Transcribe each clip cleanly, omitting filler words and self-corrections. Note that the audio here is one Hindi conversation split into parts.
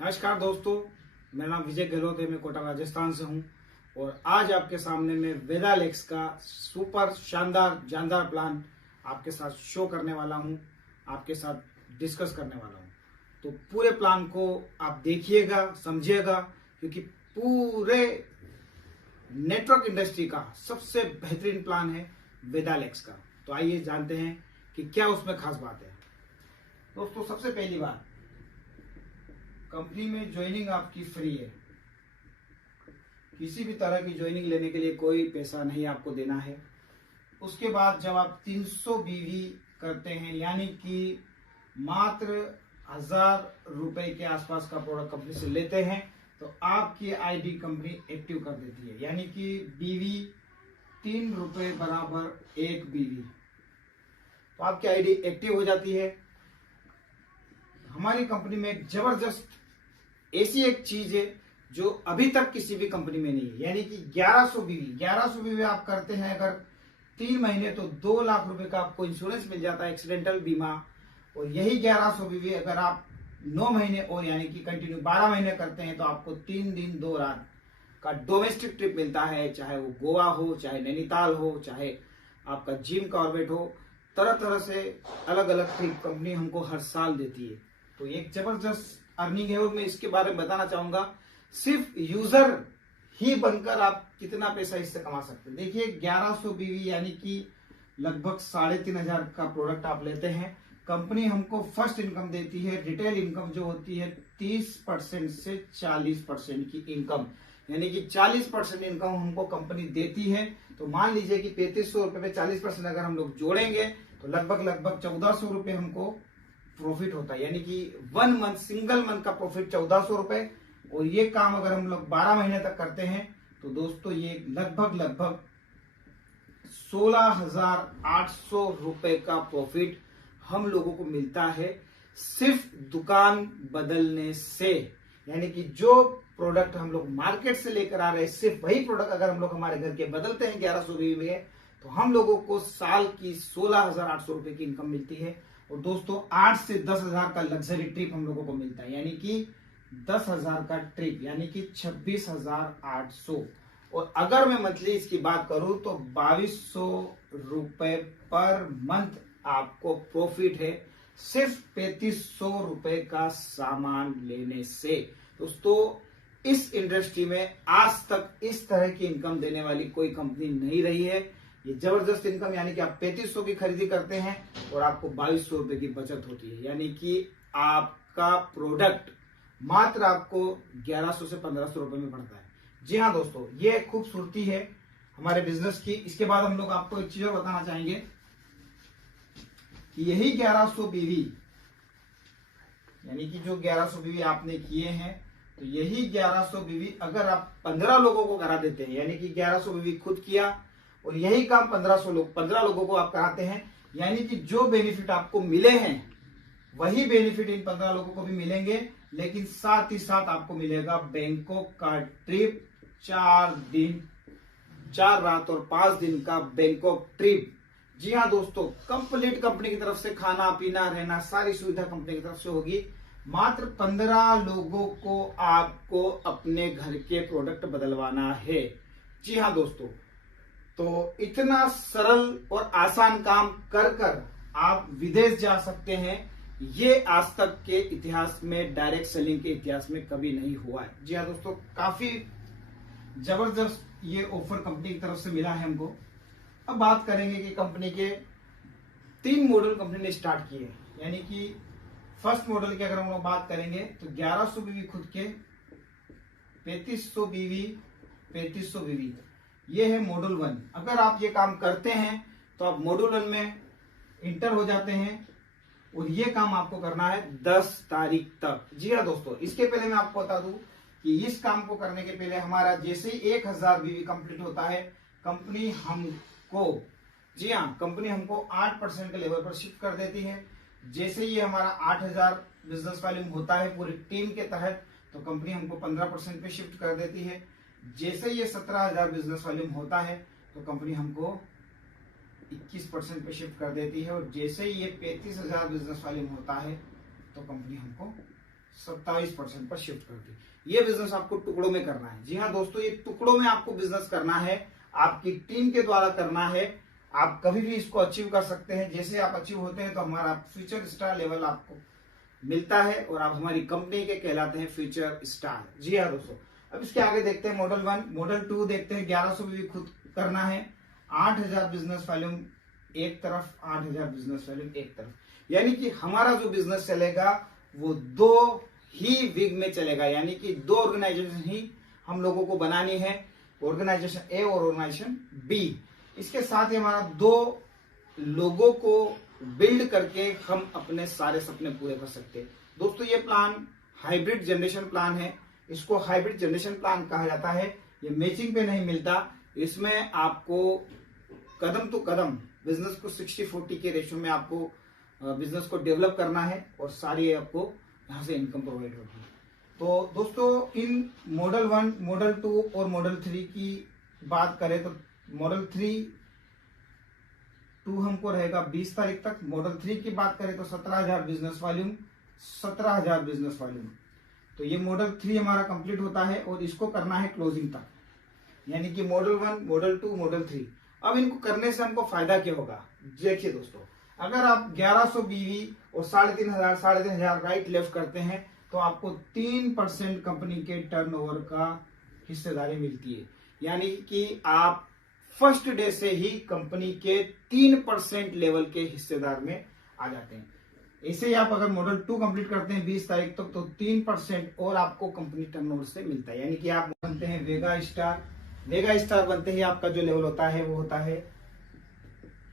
नमस्कार दोस्तों, मेरा नाम विजय गहलोत है। मैं कोटा राजस्थान से हूं और आज आपके सामने मैं वेदालेक्स का सुपर शानदार जानदार प्लान आपके साथ शो करने वाला हूं, आपके साथ डिस्कस करने वाला हूं। तो पूरे प्लान को आप देखिएगा, समझिएगा, क्योंकि पूरे नेटवर्क इंडस्ट्री का सबसे बेहतरीन प्लान है वेदालेक्स का। तो आइए जानते हैं कि क्या उसमें खास बात है। दोस्तों, सबसे पहली बात, कंपनी में ज्वाइनिंग आपकी फ्री है। किसी भी तरह की ज्वाइनिंग लेने के लिए कोई पैसा नहीं आपको देना है। उसके बाद जब आप 300 बीवी करते हैं, यानी कि मात्र 1000 रुपए के आसपास का प्रोडक्ट कंपनी से लेते हैं, तो आपकी आईडी कंपनी एक्टिव कर देती है। यानी कि बीवी 3 रुपए बराबर 1 बीवी, तो आपकी आईडी एक्टिव हो जाती है। हमारी कंपनी में एक जबरदस्त ऐसी एक चीज है जो अभी तक किसी भी कंपनी में नहीं है, यानी कि 1100 बीवी आप करते हैं अगर 3 महीने, तो 2 लाख रुपए का आपको इंश्योरेंस मिल जाता है, एक्सीडेंटल बीमा। और यही 1100 बीवी अगर आप 9 महीने और यानी कि कंटिन्यू 12 महीने करते हैं, तो आपको 3 दिन 2 रात का डोमेस्टिक ट्रिप मिलता है। चाहे वो गोवा हो, चाहे नैनीताल हो, चाहे आपका जिम कॉर्बेट हो, तरह तरह से अलग अलग ट्रिप कंपनी हमको हर साल देती है। तो एक जबरदस्त अर्निंग है और मैं इसके बारे में बताना चाहूंगा। सिर्फ यूजर ही बनकर आप कितना पैसा इससे कमा सकते हैं। देखिए, 1100 बीवी यानी कि लगभग 3500 का प्रोडक्ट आप लेते हैं, कंपनी हमको फर्स्ट इनकम देती है। रिटेल इनकम जो होती है 30% से 40% की इनकम, यानी कि 40% इनकम हमको कंपनी देती है। तो मान लीजिए कि 3500 रुपए पे 40% अगर हम लोग जोड़ेंगे, तो लगभग 1400 रुपए हमको प्रॉफिट होता है। यानी कि 1 मंथ, सिंगल मंथ का प्रॉफिट 1400 रुपए। और ये काम अगर हम लोग 12 महीने तक करते हैं, तो दोस्तों ये लगभग 16,800 रुपए का प्रॉफिट हम लोगों को मिलता है, सिर्फ दुकान बदलने से। यानी कि जो प्रोडक्ट हम लोग मार्केट से लेकर आ रहे हैं, सिर्फ वही प्रोडक्ट अगर हम लोग हमारे घर के बदलते हैं 1100 बीवी में, तो हम लोगों को साल की 16,800 रुपए की इनकम मिलती है। और दोस्तों, 8 से 10,000 का लग्जरी ट्रिप हम लोगों को मिलता है, यानी कि 10,000 का ट्रिप, यानी कि 26,800। और अगर मैं मंथली इसकी बात करूं, तो 2200 रुपए पर मंथ आपको प्रॉफिट है, सिर्फ 3500 रुपए का सामान लेने से। दोस्तों, इस इंडस्ट्री में आज तक इस तरह की इनकम देने वाली कोई कंपनी नहीं रही है। ये जबरदस्त इनकम, यानी कि आप 3500 की खरीदी करते हैं और आपको 2200 रुपए की बचत होती है। यानी कि आपका प्रोडक्ट मात्र आपको 1100 से 1500 रुपए में पड़ता है। जी हाँ दोस्तों, ये खूबसूरती है हमारे बिजनेस की। इसके बाद हम लोग आपको एक चीज और बताना चाहेंगे कि यही 1100 बीवी, यानी कि जो 1100 बीवी आपने किए हैं, तो यही 1100 बीवी अगर आप 15 लोगों को करा देते हैं, यानी कि 1100 बीवी खुद किया और यही काम 15 लोगों को आप कराते हैं, यानी कि जो बेनिफिट आपको मिले हैं वही बेनिफिट इन 15 लोगों को भी मिलेंगे। लेकिन साथ ही साथ आपको मिलेगा बैंकॉक का ट्रिप, 4 दिन 4 रात और 5 दिन का बैंकॉक ट्रिप। जी हाँ दोस्तों, कंप्लीट कंपनी की तरफ से खाना पीना रहना सारी सुविधा कंपनी की तरफ से होगी। मात्र 15 लोगों को आपको अपने घर के प्रोडक्ट बदलवाना है। जी हाँ दोस्तों, तो इतना सरल और आसान काम कर आप विदेश जा सकते हैं। ये आज तक के इतिहास में, डायरेक्ट सेलिंग के इतिहास में कभी नहीं हुआ है। जी हाँ दोस्तों, काफी जबरदस्त ये ऑफर कंपनी की तरफ से मिला है हमको। अब बात करेंगे कि कंपनी के 3 मॉडल कंपनी ने स्टार्ट किए, यानी कि फर्स्ट मॉडल की अगर हम लोग बात करेंगे, तो 1100 बीवी खुद के, 3500 बीवी, 3500 बीवी, ये है मॉडल 1। अगर आप ये काम करते हैं तो आप मॉडल 1 में इंटर हो जाते हैं और ये काम आपको करना है 10 तारीख तक। जी हाँ दोस्तों, इसके पहले मैं आपको बता दूं कि इस काम को करने के पहले हमारा जैसे ही 1000 बीवी कंप्लीट होता है, कंपनी हमको, जी हाँ, कंपनी हमको 8% के लेवल पर शिफ्ट कर देती है। जैसे ही हमारा 8000 बिजनेस वॉल्यूम होता है पूरी टीम के तहत, तो कंपनी हमको 15% पे शिफ्ट कर देती है। जैसे ये 17,000 बिजनेस वॉल्यूम होता है, तो कंपनी हमको 21% पे शिफ्ट कर देती है। और जैसे ही ये 35,000 बिजनेस वॉल्यूम होता है, तो कंपनी हमको 27% पर शिफ्ट कर दी। ये बिजनेस आपको टुकड़ों में करना है। जी हाँ दोस्तों, ये टुकड़ों में आपको बिजनेस करना है, आपकी टीम के द्वारा करना है। आप कभी भी इसको अचीव कर सकते हैं। जैसे आप अचीव होते हैं तो हमारा फ्यूचर स्टार लेवल आपको मिलता है और आप हमारी कंपनी के कहलाते हैं फ्यूचर स्टार। जी हाँ दोस्तों, अब इसके आगे देखते हैं मॉडल 1। मॉडल 2 देखते हैं। 1100 भी खुद करना है। 8000 बिजनेस वॉल्यूम एक तरफ, 8000 बिजनेस वॉल्यूम एक तरफ, यानी कि हमारा जो बिजनेस चलेगा वो 2 ही विग में चलेगा, यानी कि 2 ऑर्गेनाइजेशन ही हम लोगों को बनानी है, ऑर्गेनाइजेशन ए और ऑर्गेनाइजेशन बी। इसके साथ ही हमारा 2 लोगों को बिल्ड करके हम अपने सारे सपने पूरे कर सकते हैं। दोस्तों ये प्लान हाइब्रिड जनरेशन प्लान है। इसको हाइब्रिड जनरेशन प्लान कहा जाता है। ये मैचिंग पे नहीं मिलता। इसमें आपको कदम टू कदम बिजनेस को 60-40 के रेशियो में आपको बिजनेस को डेवलप करना है और सारी आपको यहाँ से इनकम प्रोवाइड होगी। तो दोस्तों इन मॉडल 1, मॉडल 2 और मॉडल 3 की बात करें तो मॉडल 2 हमको रहेगा 20 तारीख तक। मॉडल 3 की बात करें तो 17,000 बिजनेस वॉल्यूम, 17,000 बिजनेस वॉल्यूम। तो ये मॉडल 3 हमारा कंप्लीट होता है और इसको करना है क्लोजिंग तक, यानी कि मॉडल 1, मॉडल 2, मॉडल 3। अब इनको करने से हमको फायदा क्या होगा? देखिए दोस्तों, अगर आप 1100 बीवी और 3,500 राइट लेफ्ट करते हैं तो आपको 3% कंपनी के टर्नओवर का हिस्सेदारी मिलती है, यानी कि आप फर्स्ट डे से ही कंपनी के 3% लेवल के हिस्सेदार में आ जाते हैं। ऐसे ही आप अगर मॉडल 2 कंप्लीट करते हैं 20 तारीख तक तो 3% और आपको कंपनी टर्नओवर से मिलता है, यानी कि आप बनते हैं वेगा स्टार। वेगा स्टार बनते ही आपका जो लेवल होता है वो होता है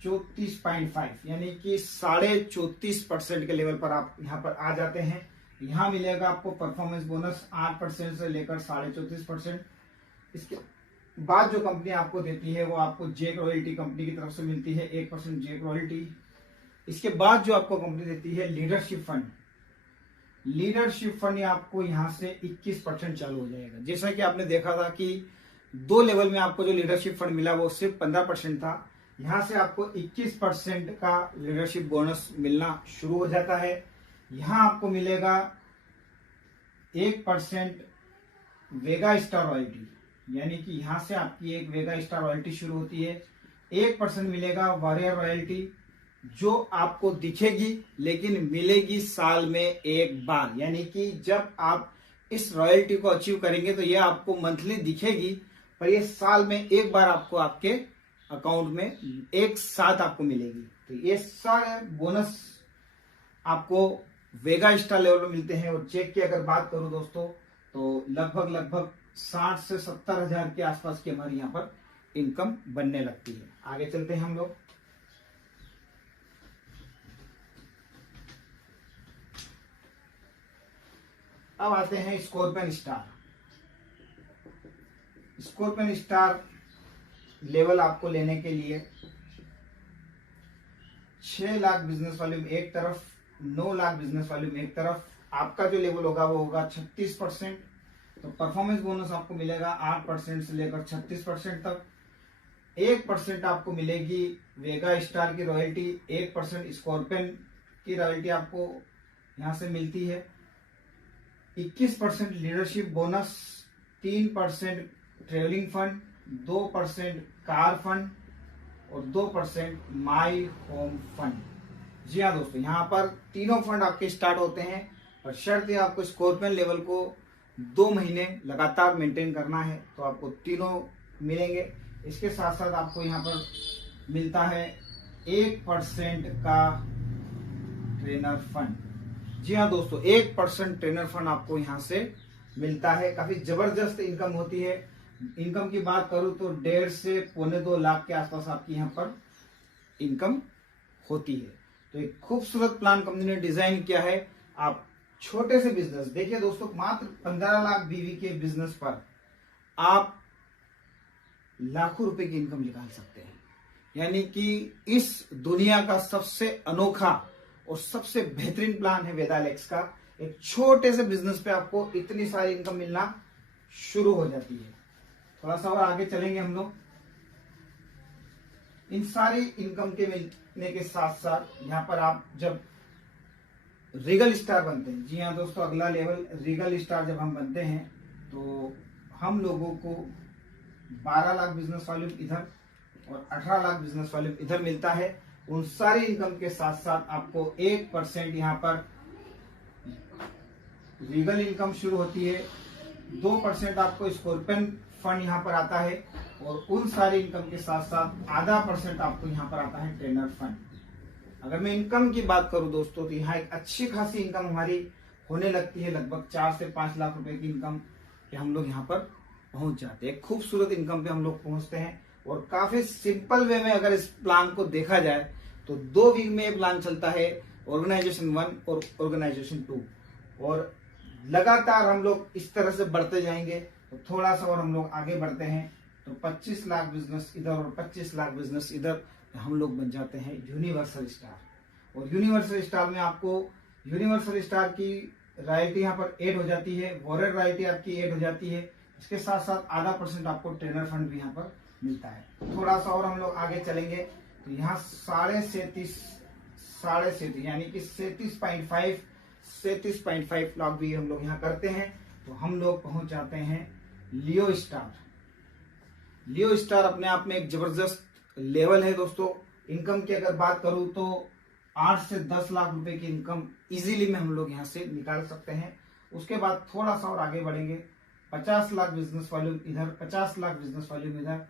34.5, यानी कि 34.5% के लेवल पर आप यहाँ पर आ जाते हैं। यहाँ मिलेगा आपको परफॉर्मेंस बोनस 8% से लेकर 34.5%। इसके बाद जो कंपनी आपको देती है वो आपको जेक रॉयल्टी कंपनी की तरफ से मिलती है, 1% जेक रॉयल्टी। इसके बाद जो आपको कंपनी देती है लीडरशिप फंड, लीडरशिप फंड आपको यहाँ से 21% चालू हो जाएगा। जैसा कि आपने देखा था कि 2 लेवल में आपको जो लीडरशिप फंड मिला वो सिर्फ 15% था, यहाँ से आपको 21% का लीडरशिप बोनस मिलना शुरू हो जाता है। यहाँ आपको मिलेगा 1% वेगा स्टार रॉयल्टी, यानी कि यहाँ से आपकी एक वेगा स्टार रॉयल्टी शुरू होती है। 1% मिलेगा वॉरियर रॉयल्टी, जो आपको दिखेगी लेकिन मिलेगी साल में एक बार, यानी कि जब आप इस रॉयल्टी को अचीव करेंगे तो ये आपको मंथली दिखेगी, पर ये साल में एक बार आपको आपके अकाउंट में एक साथ आपको मिलेगी। तो ये सारे बोनस आपको वेगा स्टार लेवल में मिलते हैं। और चेक की अगर बात करूं दोस्तों तो लगभग 60 से 70 हजार के आसपास की हमारी यहाँ पर इनकम बनने लगती है। आगे चलते हैं हम लोग। अब आते हैं scorpion star. Scorpion star level आपको लेने के लिए 6 लाख बिजनेस वॉल्यूम एक तरफ, 9 लाख बिजनेस वॉल्यूम एक तरफ। आपका जो लेवल होगा वो होगा 36%। तो परफॉर्मेंस बोनस आपको मिलेगा 8% से लेकर 36% तक। 1% आपको मिलेगी वेगा स्टार की रॉयल्टी, 1% स्कॉर्पियन की रॉयल्टी आपको यहां से मिलती है। 21% leadership bonus, 3% travelling fund, 2% car fund और 2% माई होम फंड। जी हाँ दोस्तों, यहाँ पर तीनों फंड आपके स्टार्ट होते हैं, और शर्त है आपको स्कॉर्पियन लेवल को 2 महीने लगातार मेंटेन करना है तो आपको तीनों मिलेंगे। इसके साथ साथ आपको यहाँ पर मिलता है 1% का ट्रेनर फंड। जी हाँ दोस्तों, 1% ट्रेनर फंड आपको यहाँ से मिलता है। काफी जबरदस्त इनकम होती है। इनकम की बात करूं तो 1.5 से 2.25 लाख के आसपास आपकी यहाँ पर इनकम होती है। तो एक खूबसूरत प्लान कंपनी ने डिजाइन किया है। आप छोटे से बिजनेस, देखिए दोस्तों, मात्र 15 लाख बीवी के बिजनेस पर आप लाखों रुपए की इनकम निकाल सकते हैं, यानी कि इस दुनिया का सबसे अनोखा और सबसे बेहतरीन प्लान है वेदालेक्स का। एक छोटे से बिजनेस पे आपको इतनी सारी इनकम मिलना शुरू हो जाती है। थोड़ा सा और आगे चलेंगे हम लोग। इन सारी इनकम के मिलने के साथ साथ यहाँ पर आप जब रीगल स्टार बनते हैं। जी हाँ दोस्तों, अगला लेवल रीगल स्टार जब हम बनते हैं तो हम लोगों को 12 लाख बिजनेस वॉल्यूम इधर और 18 लाख बिजनेस वॉल्यूम इधर मिलता है। उन सारी इनकम के साथ साथ आपको 1% यहाँ पर लीगल इनकम शुरू होती है, 2% आपको स्कॉर्पियन फंड यहाँ पर आता है और उन सारी इनकम के साथ साथ आधा % आपको यहाँ पर आता है ट्रेनर फंड। अगर मैं इनकम की बात करूं दोस्तों तो यहाँ एक अच्छी खासी इनकम हमारी होने लगती है, लगभग 4 से 5 लाख रुपए की इनकम पे हम लोग यहाँ पर पहुंच जाते हैं। खूबसूरत इनकम पे हम लोग पहुंचते हैं और काफी सिंपल वे में अगर इस प्लान को देखा जाए तो 2 वीक में ये प्लान चलता है, ऑर्गेनाइजेशन 1 और ऑर्गेनाइजेशन 2, और लगातार हम लोग इस तरह से बढ़ते जाएंगे। तो थोड़ा सा और हम लोग आगे बढ़ते हैं तो 25 लाख बिजनेस इधर और 25 लाख बिजनेस इधर हम लोग बन जाते हैं यूनिवर्सल स्टार। और यूनिवर्सल स्टार में आपको यूनिवर्सल स्टार की रॉयल्टी यहाँ पर ऐड हो जाती है, वॉरेट रॉयल्टी आपकी ऐड हो जाती है, इसके साथ साथ आधा % आपको ट्रेनर फंड भी यहाँ पर मिलता है। थोड़ा सा और हम लोग आगे चलेंगे तो यहाँ 37.5 यानी कि 37.5 लाख भी हम लोग यहाँ करते हैं तो हम लोग पहुंच जाते हैं लियो स्टार। लियो स्टार अपने आप में एक जबरदस्त लेवल है दोस्तों। इनकम की अगर बात करूं तो 8 से 10 लाख रुपए की इनकम इजीली में हम लोग यहां से निकाल सकते हैं। उसके बाद थोड़ा सा और आगे बढ़ेंगे, 50 लाख बिजनेस वॉल्यूम इधर, 50 लाख बिजनेस वॉल्यूम इधर,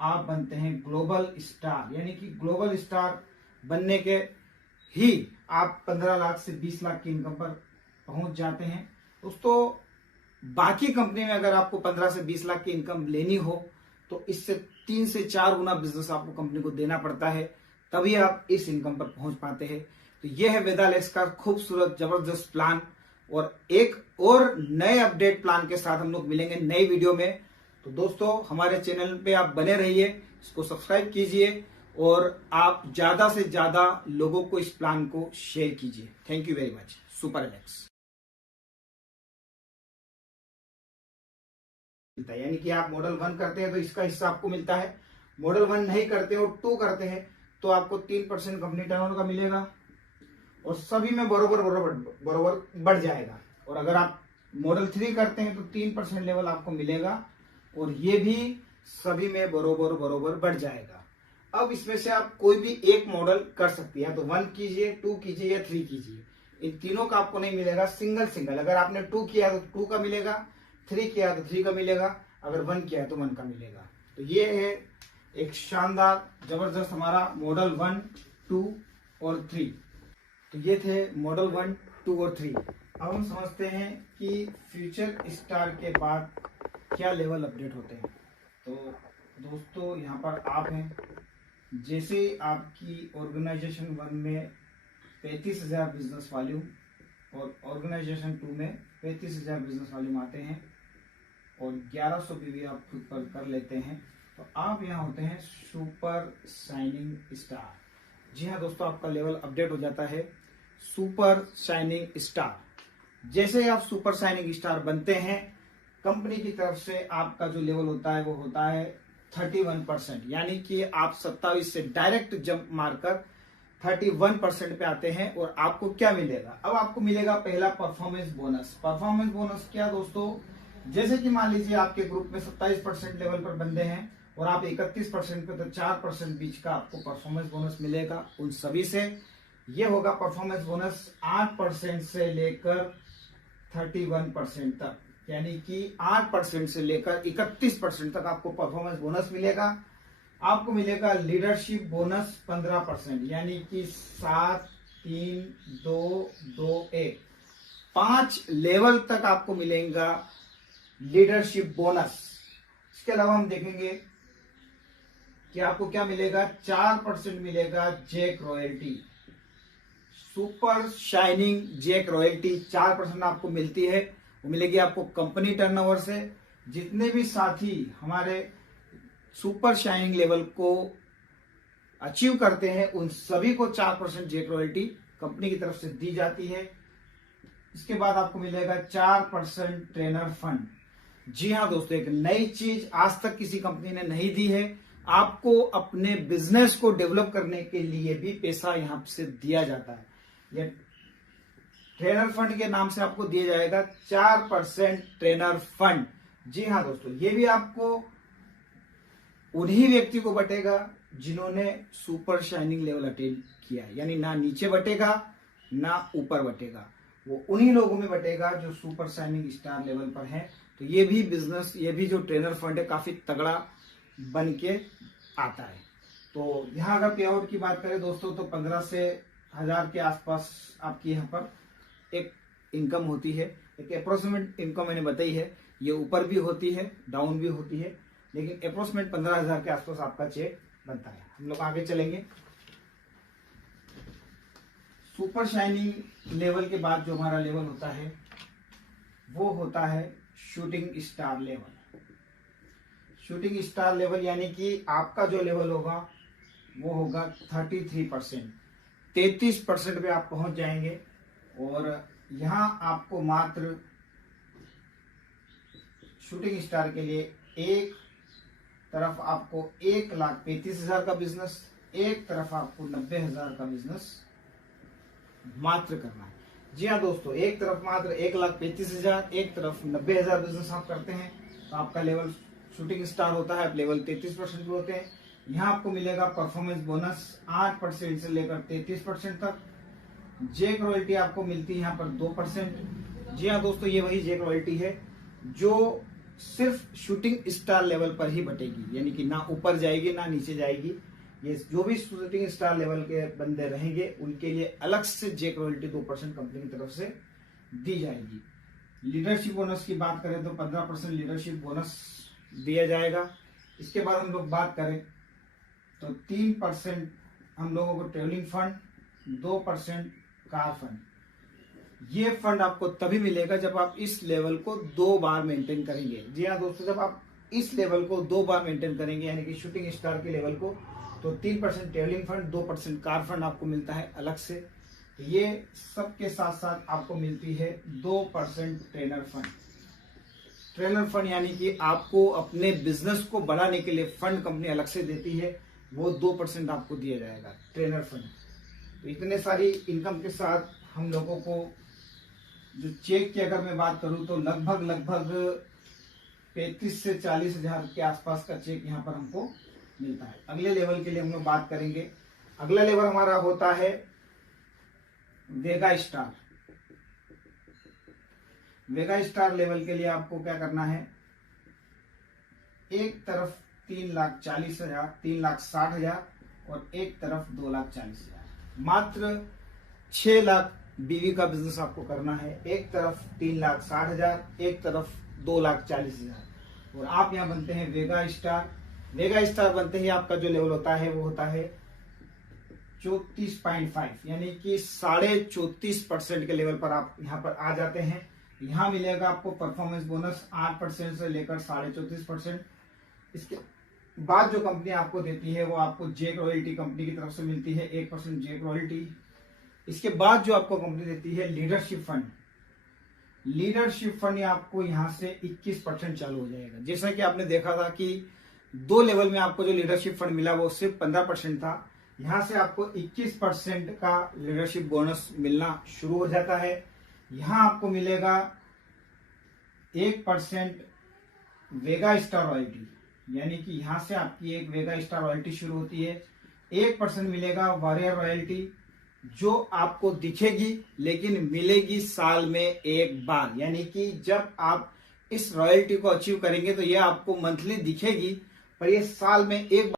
आप बनते हैं ग्लोबल स्टार। यानी कि ग्लोबल स्टार बनने के ही आप 15 लाख से 20 लाख की इनकम पर पहुंच जाते हैं दोस्तों। बाकी कंपनी में अगर आपको 15 से 20 लाख की इनकम लेनी हो तो इससे 3 से 4 गुना बिजनेस आपको कंपनी को देना पड़ता है, तभी आप इस इनकम पर पहुंच पाते हैं। तो यह है वेदालेक्स का खूबसूरत जबरदस्त प्लान। और एक और नए अपडेट प्लान के साथ हम लोग मिलेंगे नई वीडियो में। तो दोस्तों हमारे चैनल पे आप बने रहिए, इसको सब्सक्राइब कीजिए और आप ज्यादा से ज्यादा लोगों को इस प्लान को शेयर कीजिए। Thank you very much. सुपरलेक्स यानी कि आप मॉडल 1 करते हैं तो इसका हिस्सा आपको मिलता है, मॉडल 1 नहीं करते और 2 करते हैं तो आपको 3% कंपनी टर्नओवर का मिलेगा और सभी में बरोबर बढ़ जाएगा। और अगर आप मॉडल 3 करते हैं तो 3% लेवल आपको मिलेगा और ये भी सभी में बरोबर बढ़ जाएगा। अब इसमें से आप कोई भी एक मॉडल कर सकते हैं, तो 1 कीजिए, 2 कीजिए या 3 कीजिए, इन तीनों का आपको नहीं मिलेगा, सिंगल। अगर आपने 2 किया तो 2 का मिलेगा, 3 किया तो 3 का मिलेगा, अगर 1 किया तो 1 का मिलेगा। तो ये है एक शानदार जबरदस्त हमारा मॉडल 1, 2 और 3। तो ये थे मॉडल 1, 2 और 3। अब हम समझते हैं कि फ्यूचर स्टार के बाद क्या लेवल अपडेट होते हैं। तो दोस्तों यहाँ पर आप हैं, जैसे आपकी ऑर्गेनाइजेशन 1 में 35,000 बिजनेस वॉल्यूम और ऑर्गेनाइजेशन 2 में 35,000 बिजनेस वॉल्यूम आते हैं और 1100 बीवी आप खुद पर कर लेते हैं तो आप यहाँ होते हैं सुपर शाइनिंग स्टार। जी हाँ दोस्तों, आपका लेवल अपडेट हो जाता है सुपर शाइनिंग स्टार। जैसे ही आप सुपर शाइनिंग स्टार बनते हैं, कंपनी की तरफ से आपका जो लेवल होता है वो होता है 31%, यानी कि आप 27 से डायरेक्ट जंप मारकर 31% पे आते हैं। और आपको क्या मिलेगा, अब आपको मिलेगा पहला परफॉर्मेंस बोनस। परफॉर्मेंस बोनस क्या दोस्तों, जैसे कि मान लीजिए आपके ग्रुप में 27% लेवल पर बंदे हैं और आप 31% पे, तो 4% बीच का आपको परफॉर्मेंस बोनस मिलेगा उन सभी से। ये होगा परफॉर्मेंस बोनस 8% से लेकर 31% तक, यानी कि 8% से लेकर 31% तक आपको परफॉर्मेंस बोनस मिलेगा। आपको मिलेगा लीडरशिप बोनस 15%, यानी कि 7, 3, 2, 2, 1, 5 लेवल तक आपको मिलेगा लीडरशिप बोनस। इसके अलावा हम देखेंगे कि आपको क्या मिलेगा, 4% मिलेगा jack royalty, super shining jack royalty 4% आपको मिलती है। वो मिलेगी आपको कंपनी टर्नओवर से। जितने भी साथी हमारे सुपर शाइनिंग लेवल को अचीव करते हैं उन सभी को 4% जैक रॉयल्टी कंपनी की तरफ से दी जाती है। इसके बाद आपको मिलेगा 4% ट्रेनर फंड। जी हाँ दोस्तों, एक नई चीज आज तक किसी कंपनी ने नहीं दी है। आपको अपने बिजनेस को डेवलप करने के लिए भी पैसा यहां से दिया जाता है। ट्रेनर फंड के नाम से आपको दिया जाएगा 4% ट्रेनर फंड। जी हाँ दोस्तों, ये भी आपको उन्हीं व्यक्ति को बटेगा जिन्होंने सुपर शाइनिंग लेवल अटेन किया है, यानी ना नीचे बटेगा ना ऊपर बटेगा, वो उन्हीं लोगों में बटेगा जो सुपर शाइनिंग स्टार लेवल पर है। तो ये भी बिजनेस, ये भी जो ट्रेनर फंड है काफी तगड़ा बन के आता है। तो यहाँ अगर पे आउट की बात करें दोस्तों तो 15 से 1000 के आसपास आपकी यहाँ पर एक इनकम होती है। एक अप्रोक्सीमेट इनकम मैंने बताई है, ये ऊपर भी होती है डाउन भी होती है, लेकिन अप्रोक्सीमेट 15,000 के आसपास आपका चेक बनता है। हम लोग आगे चलेंगे। सुपर शाइनिंग लेवल के बाद जो हमारा लेवल होता है वो होता है shooting star level. Shooting star level यानी कि आपका जो लेवल होगा वो होगा 33%, 33% पे आप पहुंच जाएंगे। और यहां आपको मात्र शूटिंग स्टार के लिए एक तरफ आपको 1,35,000 का बिजनेस, एक तरफ आपको 90,000 का बिजनेस मात्र करना है। जी हाँ दोस्तों, एक तरफ मात्र 1,35,000, एक तरफ 90,000 बिजनेस आप करते हैं तो आपका लेवल शूटिंग स्टार होता है, आप लेवल 33% पे होते हैं। यहाँ आपको मिलेगा परफॉर्मेंस बोनस 8% से लेकर 33% तक। जेक रॉयल्टी आपको मिलती है यहाँ पर 2%। जी हाँ दोस्तों, ये वही जेक रॉयल्टी है जो सिर्फ शूटिंग स्टार लेवल पर ही बटेगी, यानी कि ना ऊपर जाएगी ना नीचे जाएगी। ये जो भी शूटिंग स्टार लेवल के बंदे रहेंगे उनके लिए अलग से जेक रॉयल्टी 2% कंपनी की तरफ से दी जाएगी। लीडरशिप बोनस की बात करें तो 15% लीडरशिप बोनस दिया जाएगा। इसके बाद हम लोग बात करें तो 3% हम लोगों को ट्रेवलिंग फंड, 2% कार फंड। ये फंड आपको तभी मिलेगा जब आप इस लेवल को 2 बार मेंटेन करेंगे। जी हाँ दोस्तों, जब आप इस लेवल को 2 बार मेंटेन करेंगे यानी कि शूटिंग स्टार के लेवल को, तो 3% ट्रेवलिंग फंड, 2% कार फंड आपको मिलता है अलग से। ये सबके साथ साथ आपको मिलती है 2% ट्रेनर फंड। ट्रेनर फंड यानी कि आपको अपने बिजनेस को बढ़ाने के लिए फंड कंपनी अलग से देती है, वो 2% आपको दिया जाएगा ट्रेनर फंड। तो इतने सारी इनकम के साथ हम लोगों को जो चेक की अगर मैं बात करूं तो लगभग 35 से 40,000 के आसपास का चेक यहाँ पर हमको मिलता है। अगले लेवल के लिए हम लोग बात करेंगे। अगला लेवल हमारा होता है वेगा स्टार। वेगा स्टार लेवल के लिए आपको क्या करना है, एक तरफ 3,40,000, 3,60,000 और एक तरफ 2,40,000। मात्र 6 लाख बीवी का बिजनेस आपको करना है। एक तरफ 3,60,000, एक तरफ 2,40,000 और आप यहाँ बनते हैं वेगा स्टार। वेगा स्टार बनते ही आपका जो लेवल होता है वो होता है 34.5, यानी कि 34.5% के लेवल पर आप यहाँ पर आ जाते हैं। यहाँ मिलेगा आपको परफॉर्मेंस बोनस 8% से लेकर 34.5%। इसके बाद जो कंपनी आपको देती है वो आपको जेक रॉयल्टी कंपनी की तरफ से मिलती है, 1% जेक रॉयल्टी। इसके बाद जो आपको कंपनी देती है लीडरशिप फंड। लीडरशिप फंड आपको यहाँ से 21% चालू हो जाएगा। जैसा कि आपने देखा था कि 2 लेवल में आपको जो लीडरशिप फंड मिला वो सिर्फ 15% था, यहाँ से आपको 21% का लीडरशिप बोनस मिलना शुरू हो जाता है। यहाँ आपको मिलेगा 1% वेगा स्टार रॉयल्टी, यानी कि यहाँ से आपकी एक वेगा स्टार रॉयल्टी शुरू होती है। 1% मिलेगा वॉरियर रॉयल्टी जो आपको दिखेगी लेकिन मिलेगी साल में एक बार, यानी कि जब आप इस रॉयल्टी को अचीव करेंगे तो ये आपको मंथली दिखेगी पर ये साल में एक बार